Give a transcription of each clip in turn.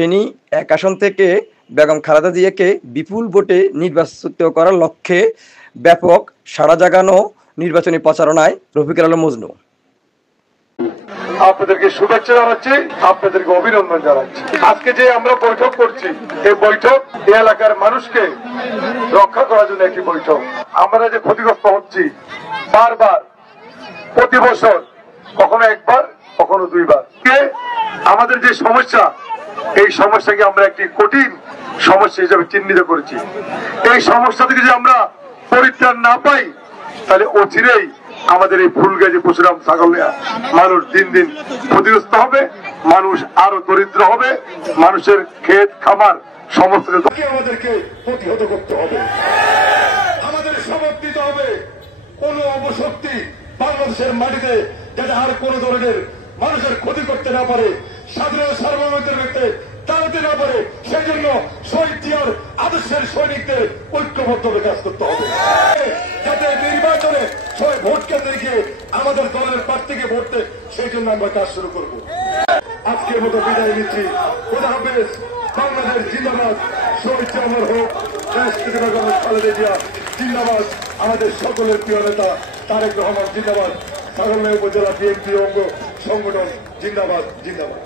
ফেনী এক আসন থেকে বেগম খালেদা জিয়াকে বিপুল ভোটে নির্বাচিত করার লক্ষ্যে ব্যাপক সাড়া জাগানো নির্বাচনী প্রচারণায় রফিকুল আলম মজনু। আপনাদেরকে শুভেচ্ছা জানাচ্ছি, আপনাদেরকে অভিনন্দন জানাচ্ছি। আজকে যে আমরা বৈঠক করছি, এই বৈঠক এই এলাকার মানুষকে রক্ষা করার জন্য একটি বৈঠক। আমরা যে ক্ষতিগ্রস্ত হচ্ছি বারবার, প্রতি বছর, কখনো একবার কখনো দুইবার, আমাদের যে সমস্যা, এই সমস্যাকে আমরা একটি কঠিন সমস্যা হিসেবে চিহ্নিত করেছি। এই সমস্যা থেকে যদি আমরা পরিত্রাণ না পাই, তাহলে অচিরেই আমাদের এই ফুলগাজী পশুরাম ছাগলিয়া মানুষ দিন দিন ক্ষতিগ্রস্ত হবে, মানুষ আরো দরিদ্র হবে, মানুষের ক্ষেত খামার সমস্ত আমাদেরকে প্রতিহত করতে হবে। আমাদের শপথ নিতে হবে কোন অপশক্তি বাংলাদেশের মাটিতে যাতে আর কোন ধরনের মানুষের ক্ষতি করতে না পারে, স্বাধীনতা সার্বভৌমত্বের ক্ষেত্রে দাঁড়াতে না পারে, সেই জন্য শহীদ জিয়ার আদর্শের সৈনিকদের ঐক্যবদ্ধভাবে কাজ করতে হবে, যাতে নির্বাচনে সবাই ভোট কেন্দ্রে গিয়ে আমাদের দলের প্রার্থীকে ভোট দেয়। সেই জন্য আমরা কাজ শুরু করব। আজকের মতো বিদায় নিচ্ছি। খোদা হাফেজ। বাংলাদেশ জিন্দাবাদ। শহীদ জিয়া অমর হোক। রাষ্ট্রপতি বেগম খালেদা জিয়া জিন্দাবাদ। আমাদের সকলের প্রিয় নেতা তারেক রহমান জিন্দাবাদ। ছাগলনাইয়া উপজেলা বিএনপি অঙ্গ সংগঠন জিন্দাবাদ জিন্দাবাদ।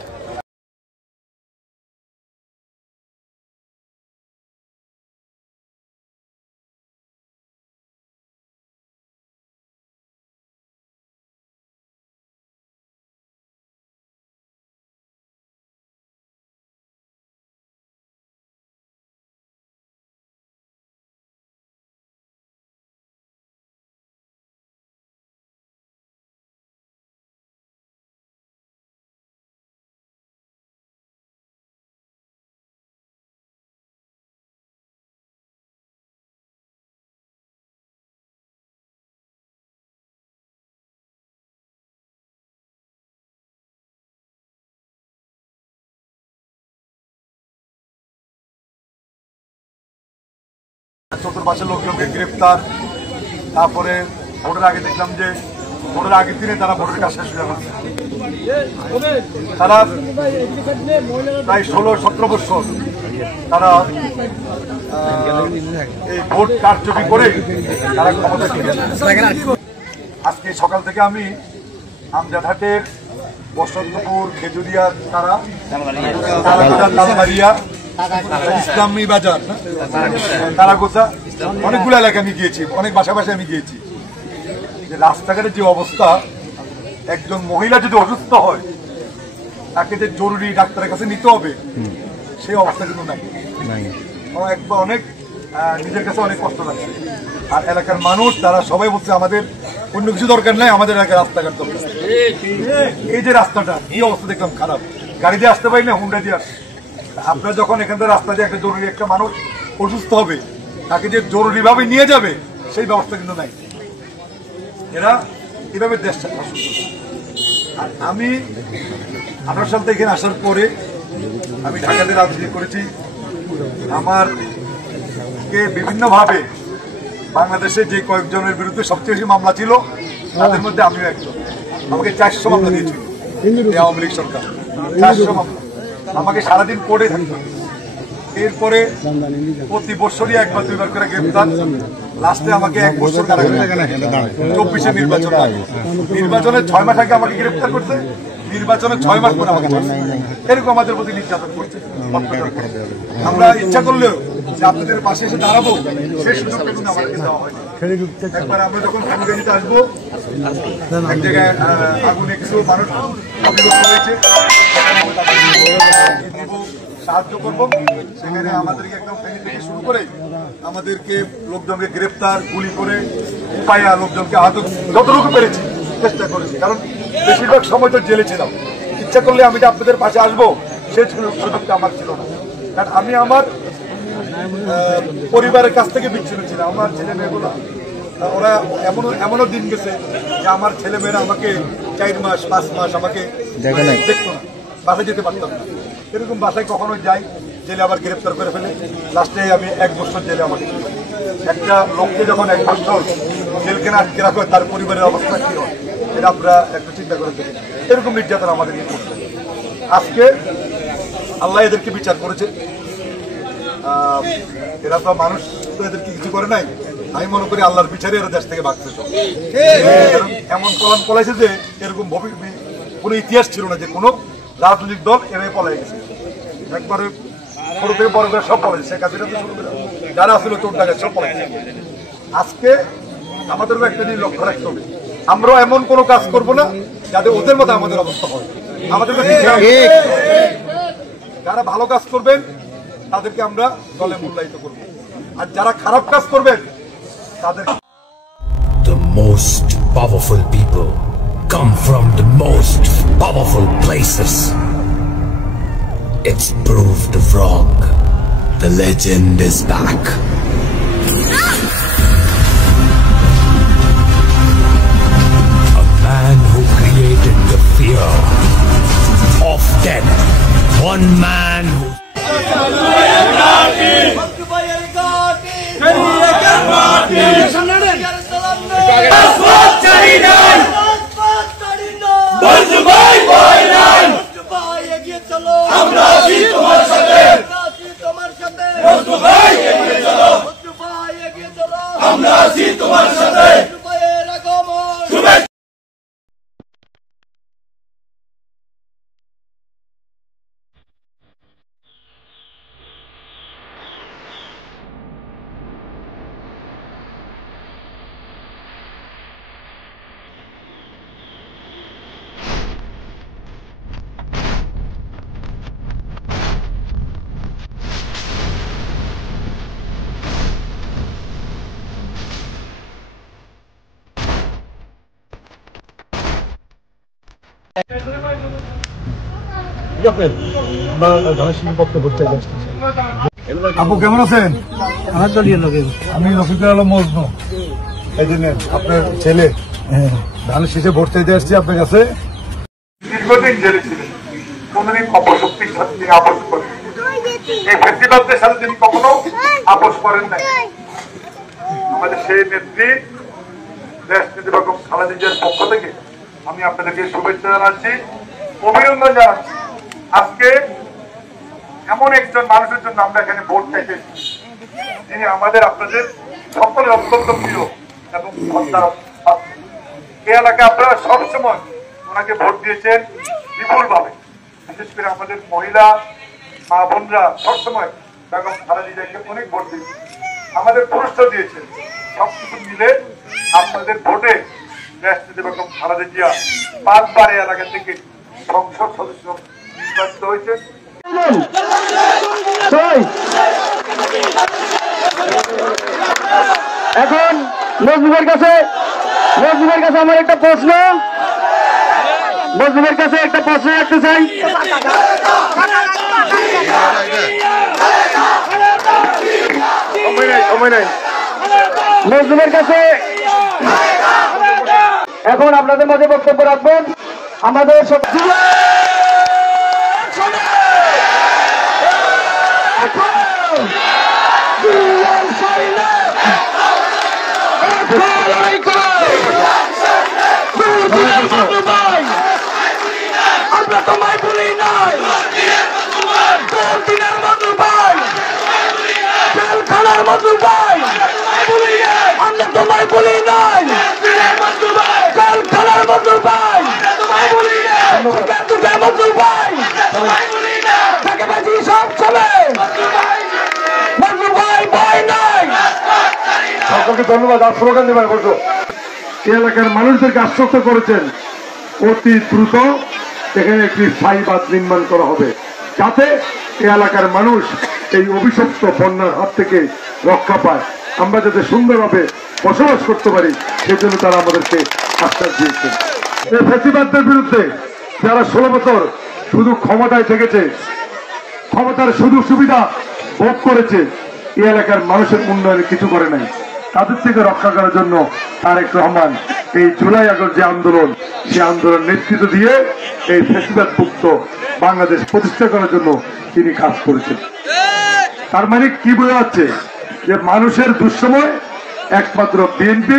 চতুর্পাশের লোকজনকে গ্রেপ্তার, তারপরে ভোটের আগে দেখলাম যে ভোটের আগের দিনে তারা ভোটের কাজ শেষ হয়ে গেছে। তারা প্রায় 16-17 বছর তারা এই ভোট কারচুপি করে তারা ক্ষমতা টিকে। আজকে সকাল থেকে আমি আমজাদহাটের বসন্তপুর, খেজুরিয়া, তারাবাড়িয়া, ইসলামী বাজার, তারাগোসা, অনেকগুলো এলাকা আমি গিয়েছি, অনেক বাসা আমি গিয়েছি। রাস্তাঘাটের যে অবস্থা, একজন মহিলা যদি অসুস্থ হয় তাকে যে জরুরি ডাক্তারের কাছে নিতে হবে, সেই অবস্থা কিন্তু নাই। একবার অনেক নিজের কাছে অনেক কষ্ট লাগছে। আর এলাকার মানুষ তারা সবাই বলছে আমাদের অন্য কিছু দরকার নাই, আমাদের এলাকার রাস্তাঘাট দরকার। এই যে রাস্তাটা, এই অবস্থা দেখলাম খারাপ, গাড়ি দিয়ে আসতে পারি না, হুন্ডা দিয়ে আসছে। আপনারা যখন এখান থেকে রাস্তা দিয়ে একটা জরুরি একটা মানুষ অসুস্থ হবে, তাকে যে জরুরি ভাবে নিয়ে যাবে, সেই ব্যবস্থা কিন্তু নাই। এরা এভাবে দেশ শাসন করছে। আর আমি 18 সাল থেকে এখানে আসার পরে আমি ঢাকাতে রাজনীতি করেছি। আমার কে বিভিন্নভাবে বাংলাদেশে যে কয়েকজনের বিরুদ্ধে সবচেয়ে বেশি মামলা ছিল, তাদের মধ্যে আমিও একজন। আমাকে 400 মামলা দিয়েছিল আওয়ামী লীগ সরকার, 400 মামলা। আমাকে সারাদিন কোর্টে থাকতো। এরপরে প্রতি বছরই একবার দুইবার করে গ্রেপ্তার, লাস্টে আমাকে 1 বছর কারাগারে 24 নির্বাচনে 6 মাস আগে আমাকে গ্রেপ্তার করছে, নির্বাচনে 6 মাস পরে আমাকে এরকম আমাদের প্রতি নির্যাতন করছে। আমরা ইচ্ছা করলেও যে আপনাদের পাশে এসে দাঁড়াবো, সেই সুযোগটা কিন্তু আমাদেরকে দেওয়া হয়। একবার আমরা যখন ফুলগাজীতে আসবো, এক জায়গায় আগুনে কিছু মানুষ ক্ষতিগ্রস্ত হয়েছে, সাহায্য করবো। সেখানে আমাদেরকে একদম ফেনী থেকে শুরু করে আমাদেরকে লোকজনকে গ্রেপ্তার, গুলি করে উপায়া লোকজনকে আহত যতটুকু পেরেছি চেষ্টা করেছি। কারণ বেশিরভাগ সময় তো জেলে ছিলাম। ইচ্ছা করলে আমি যে আপনাদের পাশে আসবো, সেই সুযোগটা আমার ছিল না। কারণ আমি আমার পরিবারের কাছ থেকে বিচ্ছিন্ন ছিলাম। আমার ছেলে মেয়েগুলো, ওরা এমনও দিন গেছে যে আমার ছেলে মেয়েরা আমাকে 4 মাস 5 মাস আমাকে দেখতো না, বাসায় যেতে পারতাম না। এরকম বাসায় কখনো যাই, জেলে আবার গ্রেপ্তার করে ফেলে, লাস্টে আমি 1 বছর জেলে। আমাকে একটা লোককে যখন 1 বছর জেলখানে আটকে রাখা হয়, তার পরিবারের অবস্থা কি হয়, এটা আমরা একটু চিন্তা করে দেখি। এরকম নির্যাতন আমাদেরকে করছে। আজকে আল্লাহ এদেরকে বিচার করেছে। এরা তো মানুষ তো এদেরকে কিছু করে নাই। আমি মনে করি আল্লাহর বিচারে এরা দেশ থেকে ভাগছে। এমন পলান পলাইছে যে এরকম কোনো ইতিহাস ছিল না যে কোনো রাজনৈতিক দল এরাই পলাই গেছে। একবারে ছোট থেকে বড় করে সব পলাইছে, শেখ হাসিনা তো শুরু করে যারা আসলে চোর ডাকাত সব পলাইছে। আজকে আমাদেরও একটা দিন লক্ষ্য রাখতে হবে, আমরাও এমন কোনো কাজ করব না যাতে ওদের মতো আমাদের অবস্থা হয়। আমাদের যারা ভালো কাজ করবেন তাদেরকে আমরা দলে মূল্যায়িত করব, আর যারা খারাপ কাজ করবেন তাদের। The most powerful people come from the most powerful places. It's proved wrong. The legend is back. A man who created the fear of death. One man who আপু কেমন আছেন? আমি রফিকুল আলম মজনু। এই জন্য আপনার ছেলে ধানের শীষে ভোট চাইতে আসছি আপনার কাছে। দীর্ঘদিন জেলে ছিলেন, কোনদিন অপশক্তির সাথে তিনি আপোষ করেন, এই ফেস্টিভালদের সাথে তিনি কখনো আপোষ করেন নাই। আমাদের সেই নেত্রী দেশ নেত্রী বেগম খালেদা জিয়ার পক্ষ থেকে আমি আপনাদেরকে শুভেচ্ছা জানাচ্ছি, অভিনন্দন জানাচ্ছি। আজকে এমন একজন মানুষের জন্য আমরা এখানে ভোট চাইতে, যিনি আমাদের আপনাদের সকলের অত্যন্ত প্রিয় এবং এই এলাকায় আপনারা সবসময় ওনাকে ভোট দিয়েছেন বিপুল ভাবে। বিশেষ করে আমাদের মহিলা মা বোনরা সবসময় বেগম খালেদা জিয়াকে অনেক ভোট দিয়েছে, আমাদের পুরস্কার দিয়েছেন। সবকিছু মিলে আপনাদের ভোটে দেশ নেত্রী বেগম খালেদা জিয়া 5 বার এলাকা থেকে সংসদ সদস্য নির্বাচিত হয়েছে। এখন মজনুবের কাছে আমার একটা প্রশ্ন, মজনুবের কাছে একটা প্রশ্ন রাখতে চাই। মজনুবের কাছে এখন আপনাদের মাঝে বক্তব্য রাখবেন আমাদের আমরা তোমায় বলি নাই, খেলার মতো ভাই আমরা তোমায় বলি নাই, খেলার মতো ভাই মতো ভাই সব চলে ভাই ভাই নাই। সকলকে ধন্যবাদ। আর স্লোগান দেবার বলছো এই এলাকার মানুষদেরকে আশ্বস্ত করেছেন অতি দ্রুত এখানে একটি স্থায়ী বাঁধ নির্মাণ করা হবে, যাতে এই এলাকার মানুষ এই অভিশপ্ত বন্যার হাত থেকে রক্ষা পায়, আমরা যাতে সুন্দরভাবে বসবাস করতে পারি সেজন্য তারা আমাদেরকে আশ্বাস দিয়েছেন। এই ফ্যাসিবাদদের বিরুদ্ধে যারা 16 বছর শুধু ক্ষমতায় থেকেছে, ক্ষমতার শুধু সুবিধা ভোগ করেছে, এই এলাকার মানুষের উন্নয়নে কিছু করে নাই, তাদের থেকে রক্ষা করার জন্য তারেক রহমান এই জুলাই আগস্ট যে আন্দোলন, সেই আন্দোলন নেতৃত্ব দিয়ে এই ফ্যাসিবাদ মুক্ত বাংলাদেশ প্রতিষ্ঠা করার জন্য তিনি কাজ করেছেন। তার মানে কি বোঝা যাচ্ছে যে মানুষের দুঃসময় একমাত্র বিএনপি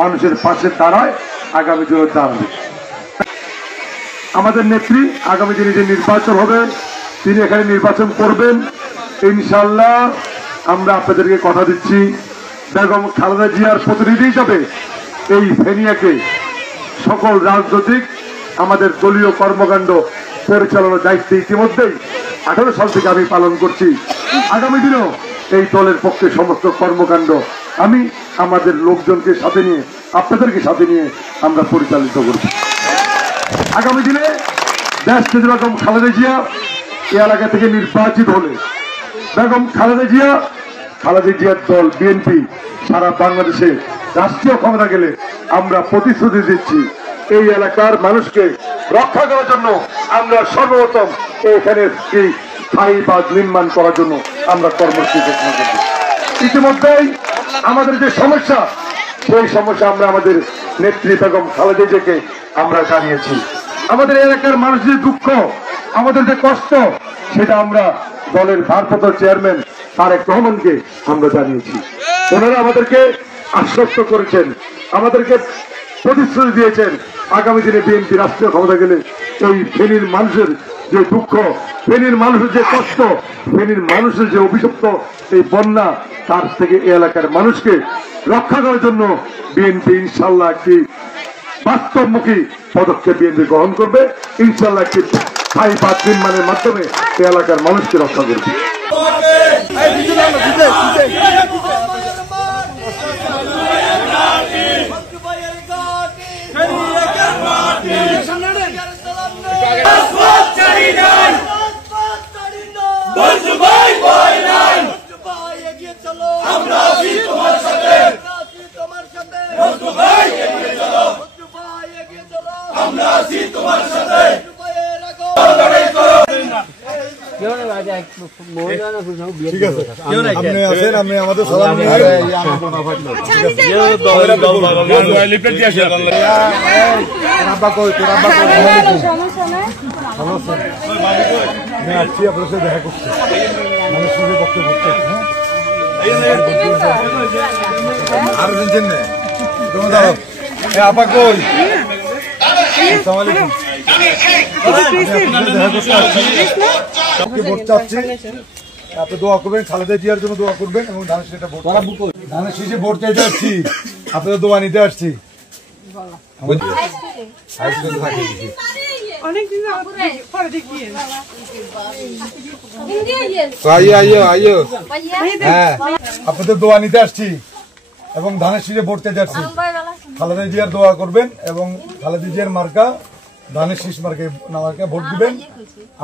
মানুষের পাশে দাঁড়ায়, আগামী দিনে দাঁড়াবে। আমাদের নেত্রী আগামী দিনে যে নির্বাচন হবে তিনি এখানে নির্বাচন করবেন। ইনশাআল্লাহ আমরা আপনাদেরকে কথা দিচ্ছি, বেগম খালেদা জিয়ার প্রতিনিধি হিসাবে এই ফেনিয়াকে সকল রাজনৈতিক আমাদের দলীয় কর্মকাণ্ড পরিচালনার দায়িত্ব ইতিমধ্যেই 18 সাল থেকে আমি পালন করছি। আগামী দিনেও এই দলের পক্ষে সমস্ত কর্মকাণ্ড আমি আমাদের লোকজনকে সাথে নিয়ে, আপনাদেরকে সাথে নিয়ে আমরা পরিচালিত করব। আগামী দিনে দেশ থেকে বেগম খালেদা জিয়া এই এলাকা থেকে নির্বাচিত হলে বেগম খালেদা জিয়ার দল বিএনপি সারা বাংলাদেশে রাষ্ট্রীয় ক্ষমতা গেলে আমরা প্রতিশ্রুতি দিচ্ছি এই এলাকার মানুষকে রক্ষা করার জন্য আমরা সর্বপ্রথম এখানে স্থায়ী বাঁধ নির্মাণ করার জন্য আমরা কর্মসূচি ঘোষণা করব। ইতিমধ্যেই আমাদের যে সমস্যা, সেই সমস্যা আমরা আমাদের নেত্রী বেগম খালেদা জিয়াকে আমরা জানিয়েছি। আমাদের এলাকার মানুষের দুঃখ, আমাদের যে কষ্ট, সেটা আমরা দলের ভারপ্রাপ্ত চেয়ারম্যান তারেক রহমানকে আমরা জানিয়েছি। ওনারা আমাদেরকে আশ্বস্ত করেছেন, আমাদেরকে প্রতিশ্রুতি দিয়েছেন আগামী দিনে বিএনপি রাষ্ট্রীয় ক্ষমতা গেলে এই ফেনীর মানুষের যে দুঃখ, ফেনীর মানুষের যে কষ্ট, ফেনীর মানুষের যে অভিশপ্ত এই বন্যা, তার থেকে এই এলাকার মানুষকে রক্ষা করার জন্য বিএনপি ইনশাআল্লাহ একটি বাস্তবমুখী পদক্ষেপ বিএনপি গ্রহণ করবে। ইনশাআল্লাহ একটি স্থায়ী বাঁধ নির্মাণের মাধ্যমে এই এলাকার মানুষকে রক্ষা করবে। ঠিক আছে, আপনি আছেন, আপনি আমাদের সালাম আসছি, আপনার সাথে দেখা করছি, মানুষ সঙ্গে বক্তব্য করতে। আর আপা কই ভোট চাচ্ছি, আপনি দোয়া করবেন, খালেদা জিয়ার জন্য দোয়া করবেন এবং ধানের শীষে ভোট চাইতে আসছি, আপনাদের দোয়া নিতে আসছি। হ্যাঁ, আপনাদের দোয়া নিতে আসছি এবং ধানের শীষে ভোট চাইতে আসছি। খালেদা জিয়ার দোয়া করবেন এবং খালেদা জিয়ার মার্কা ধানের শীষ মার্কা ভোট দিবেন।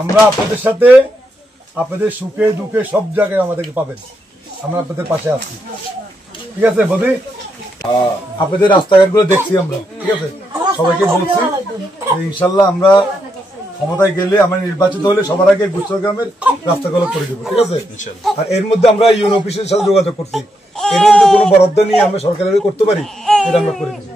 আমরা আপনাদের সাথে, আপনাদের সুখে দুঃখে সব জায়গায় আমাদেরকে পাবেন, আমরা আপনাদের পাশে আছি। ঠিক আছে বৌদি, আপনাদের রাস্তাঘাট গুলো দেখছি আমরা, ঠিক আছে, সবাইকে বলছি ইনশাল্লাহ আমরা ক্ষমতায় গেলে, আমরা নির্বাচিত হলে সবার আগে গুচ্ছগ্রামের রাস্তাগুলো করে দেবো। ঠিক আছে, আর এর মধ্যে আমরা ইউনো অফিসের সাথে যোগাযোগ করছি, এর মধ্যে কোনো বরাদ্দ নিয়ে আমরা সরকারের করতে পারি, এটা আমরা করে দিচ্ছি।